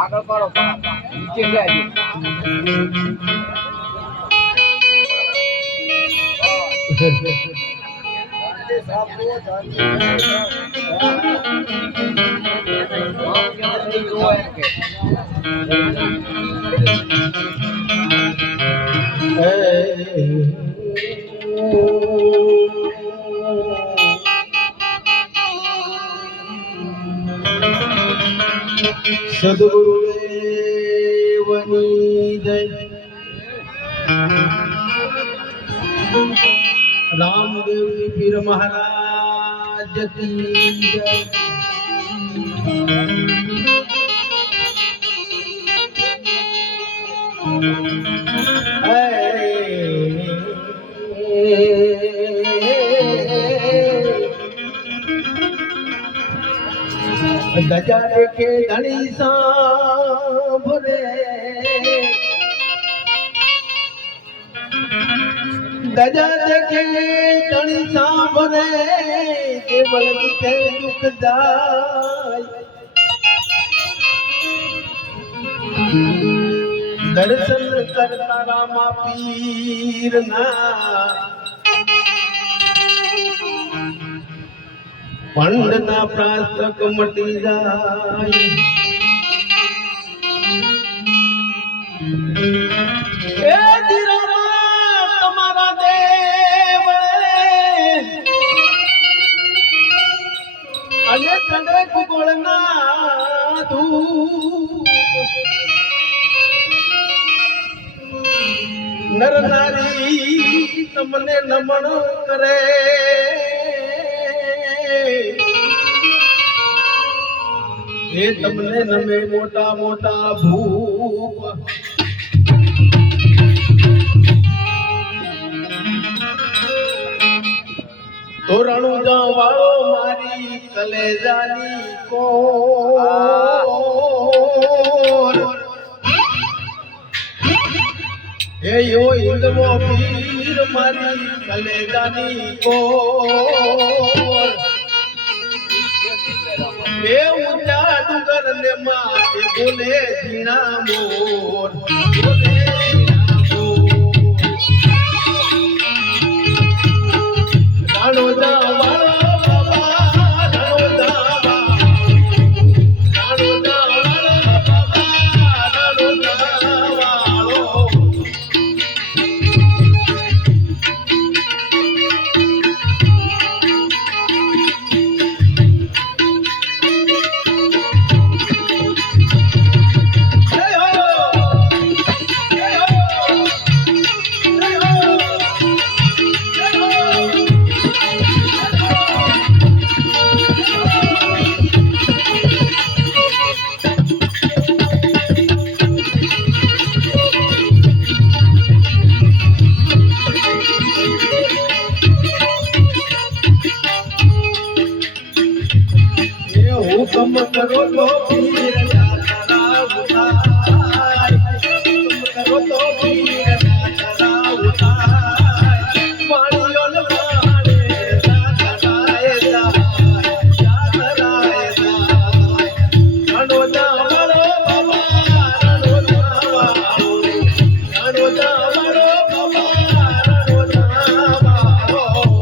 આગળ પાડો નીચે જાય સદગુરુદેવની જય રામદેવજી પીર મહારાજ કી જય गजा देखे धनी सांभरे गजा देखे धनी सांभरे केवल दुखे दुख जाय दर्शन करता रामा पीर ना पंडना प्रास्तक मटी जाय ए दिरामा तुम्हारा देव अने चंद्र कुगोलना धूप नर नारी तमने नमन करे ये तमने नमे मोटा मोटा भूप तो रणुजा वालो मारी कलेजानी को ये यो इंद्रो पीर मारी कलेजानी को ए ऊंचा डूंगर ने माथे बोले जीना मोर बोले राणो जा वालो बाबा राणो जा राणो जा वालो बाबा राणो जा वालो हुक्म करो तो पीर दाता उठाए हुक्म करो तो पीर दाता उठाए पानियों न पाने दाता राय रणो जा वालो बाबा रणो जा वालो रणो जा वालो बाबा रणो जा वालो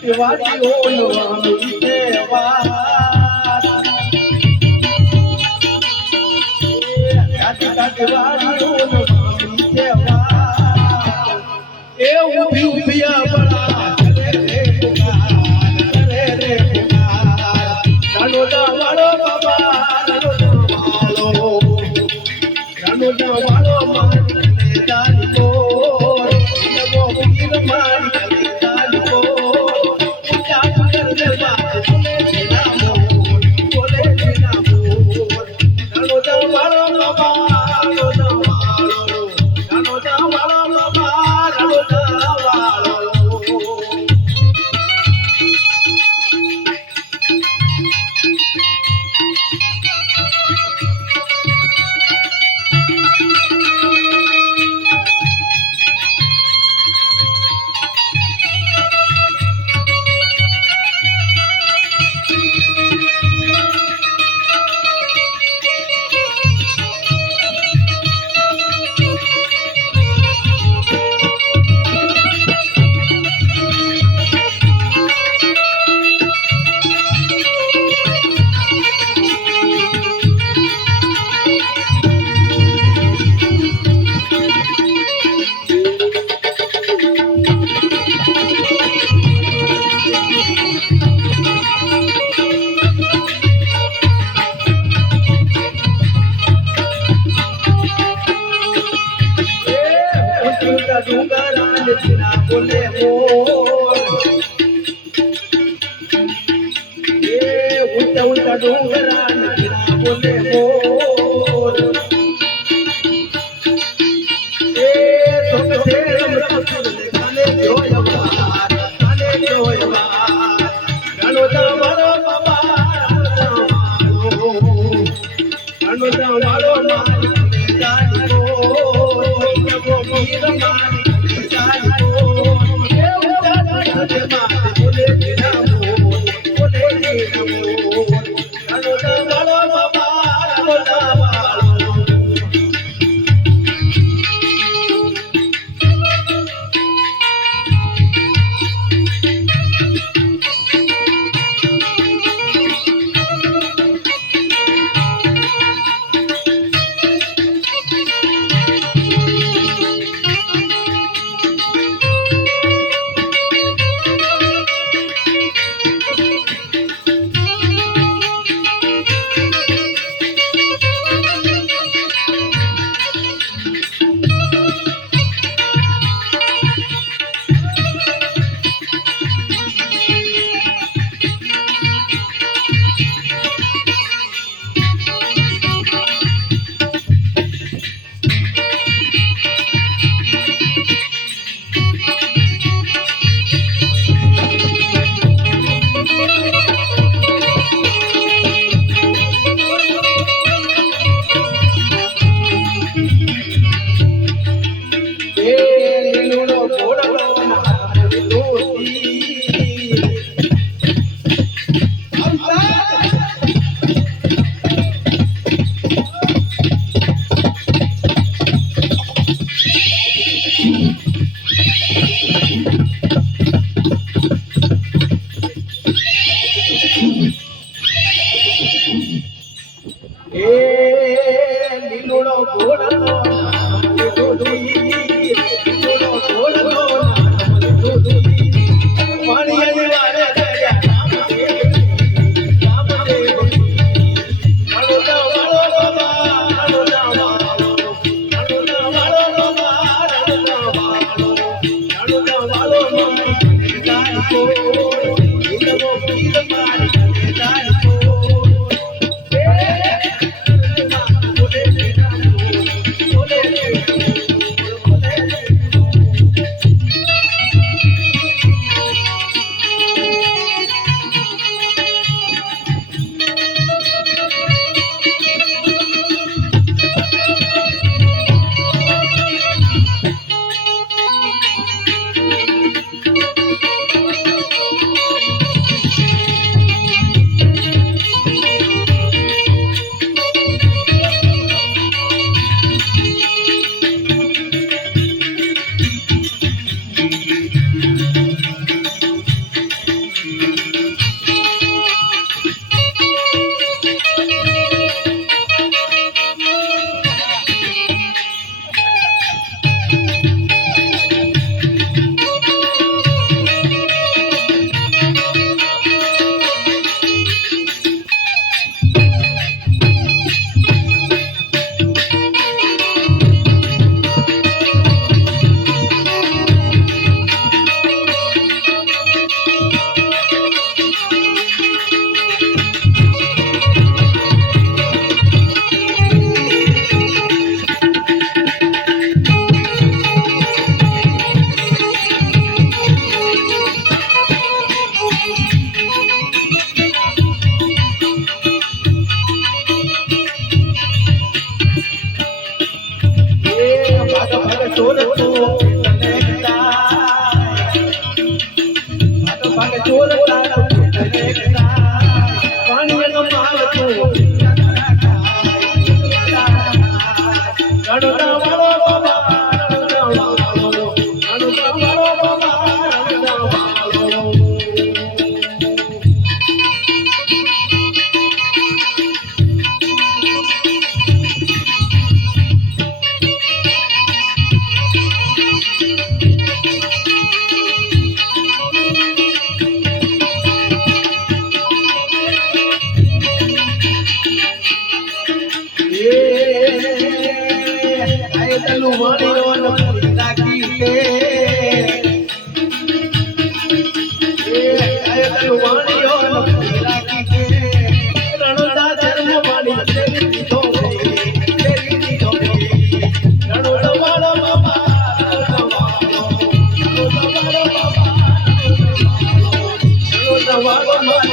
કાટી વાળી ઓલવાની સેવા કાટી વાળી ઓલવાની સેવા એ ઊભી ઊભી બળા કરે રે પુકાર રણોજા વાળો બાબા રણોજા વાળો મારી દાની કો નવો વીર મારી દાની કો ચાટ કર દે બાપ બોલે નામો રણોજા વાળો બાબા રણોજા વાળો બાબા રણોજા વાળો ડુંગરા બોલે ઊંચા ઊંચા ડુંગરા બોલે રણોજા વાળો બાબા રણોજા વાળો મારી દાની કો વીર મારી દાની કો એ ઉતા બોલે નામો બોલે નામો રણોજા વાળો બાબા રણોજા વાળો લીલોડો ઘોડનો લીલોડો ઘોડનો પાણી વારે ભાગ ચોરતા પાણીનો માવતો રણોદા વાળો બાબા રણોદા વાળો બાબા રણોદા વાળો વાળો